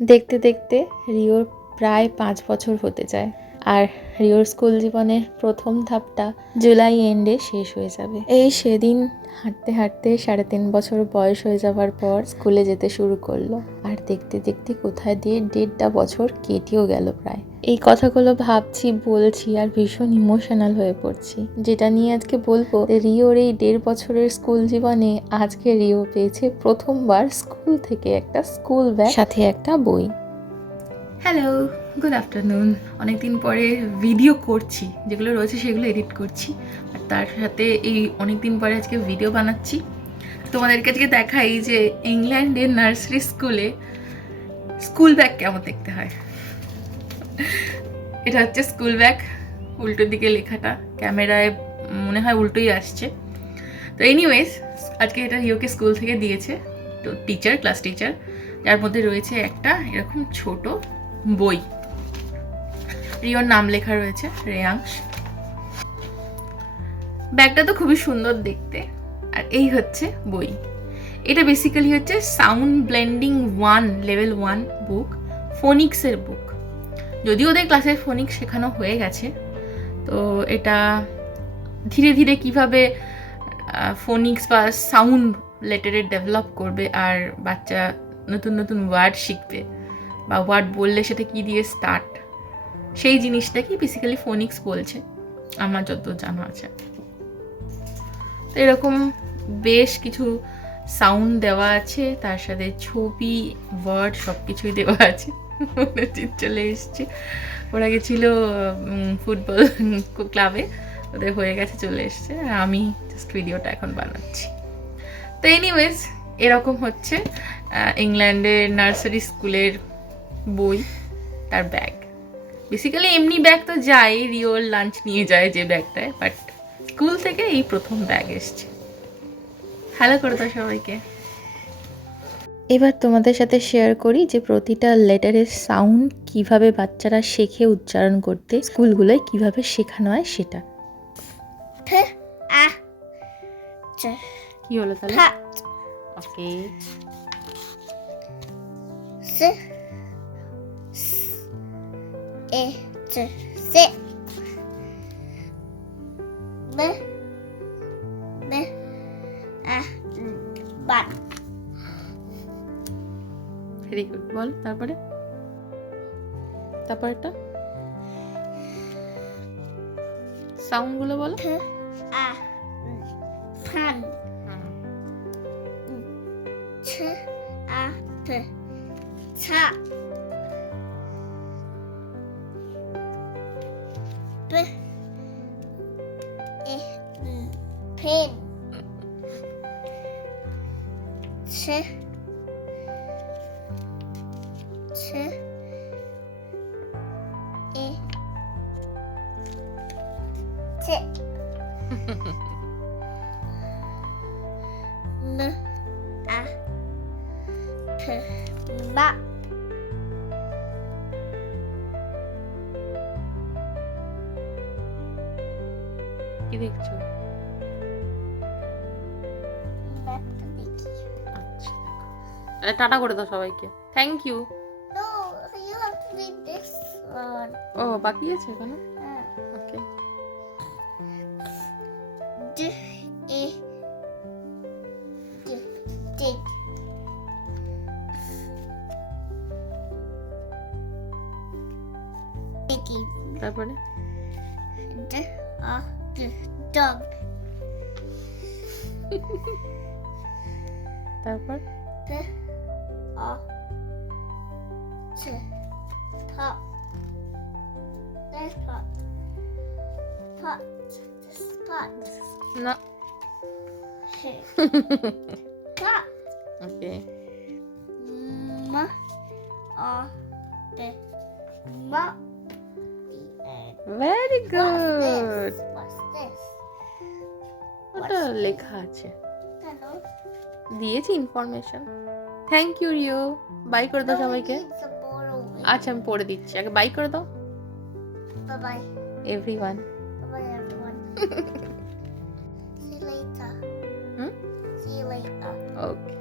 দেখতে দেখতে রিওর প্রায় পাঁচ বছর হতে যায়। আর রিওর স্কুল জীবনের প্রথম ধাপটা জুলাই এন্ডে শেষ হয়ে যাবে। এই সেদিন হাঁটতে হাঁটতে সাড়ে তিন বছর বয়স হয়ে যাওয়ার পর স্কুলে যেতে শুরু করল। আর দেখতে দেখতে কোথায় দিয়ে দেড়টা বছর কেটেও গেল প্রায়। এই কথাগুলো ভাবছি, বলছি আর ভীষণ ইমোশনাল হয়ে পড়ছি। যেটা নিয়ে আজকে বলব রিওর এই দেড় বছরের স্কুল জীবনে আজকে রিও পেয়েছে প্রথমবার স্কুল থেকে একটা স্কুল ব্যাগ সাথে একটা বই। হ্যালো গুড আফটারনুন অনেকদিন পরে ভিডিও করছি, যেগুলো রয়েছে সেগুলো এডিট করছি। আর তার সাথে এই অনেক দিন পরে আজকে ভিডিও বানাচ্ছি। তোমাদেরকে আজকে দেখাই যে ইংল্যান্ডের নার্সারি স্কুলে স্কুল ব্যাগ কেমন দেখতে হয়? এটা হচ্ছে স্কুল ব্যাগ, উল্টো দিকে লেখাটা, ক্যামেরায় মনে হয় উল্টোই আসছে। তো এনিওয়েজ আজকে এটা রিওকে স্কুল থেকে দিয়েছে, তো টিচার ক্লাস টিচার যার মধ্যে রয়েছে একটা এরকম ছোট বই। রিওর নাম লেখা রয়েছে, রেয়াংশ। ব্যাগটা তো খুবই সুন্দর দেখতে। আর এই হচ্ছে বই। এটা বেসিক্যালি হচ্ছে sound blending one level one book ফোনিক্সের book যদিও ওদের ক্লাসে ফোনিক্স শেখানো হয়ে গেছে, তো এটা ধীরে ধীরে কীভাবে ফোনিক্স বা সাউন্ড লেটারের ডেভেলপ করবে আর বাচ্চা নতুন নতুন ওয়ার্ড শিখবে বা ওয়ার্ড বললে সেটা কি দিয়ে স্টার্ট সেই জিনিসটাকে বেসিক্যালি ফোনিক্স বলছে, আমার যত জানা আছে। তো এরকম বেশ কিছু সাউন্ড দেওয়া আছে, তার সাথে ছবি ওয়ার্ড সব কিছুই দেওয়া আছে। চলে এসছে। ওরা গেছিল ফুটবল ক্লাবে ওদের হয়ে গেছে, চলে এসছে। আর আমি জাস্ট ভিডিওটা এখন বানাচ্ছি। তো এনিওয়েজ এরকম হচ্ছে। ইংল্যান্ডের নার্সারি স্কুলের বই, তার ব্যাগ বেসিক্যালি এমনি ব্যাগ তো যায় রিওর লাঞ্চ নিয়ে যায় যে ব্যাগটায় বাট স্কুল থেকে এই প্রথম ব্যাগ এসছে। হ্যালো করে দাও সবাইকে। এবার তোমাদের সাথে শেয়ার করি যে প্রতিটা লেটারের সাউন্ড কীভাবে বাচ্চারা শেখে উচ্চারণ করতে স্কুলগুলোয় কীভাবে শেখানো হয় সেটা। কি হলো তাহলে? Okay. S Bat very good বল তারপরে? তারপরেটা সাউন্ডগুলো বলো। P A Pan T A P Tap B E 치, 치, 이, 치. 무, 아, 프, 마. 기획 중. Tata করে দাও সবাইকে। থ্যাংক ইউ ও বাকি আছে কেন ওকে তারপরে? তারপর? 对。P A T pot. There's pot. Pot. This is pot. না pot. Okay M A D mop. The end. Very What's this? What's this? লেখা আছে. দিয়েছি information thank you Rio bye করে দাও সবাইকে আচ্ছা আমি পড়ে দিচ্ছি আগে বাই করে দাও Bye bye. Everyone Bye bye everyone. See you later. Hmm? See you later. Okay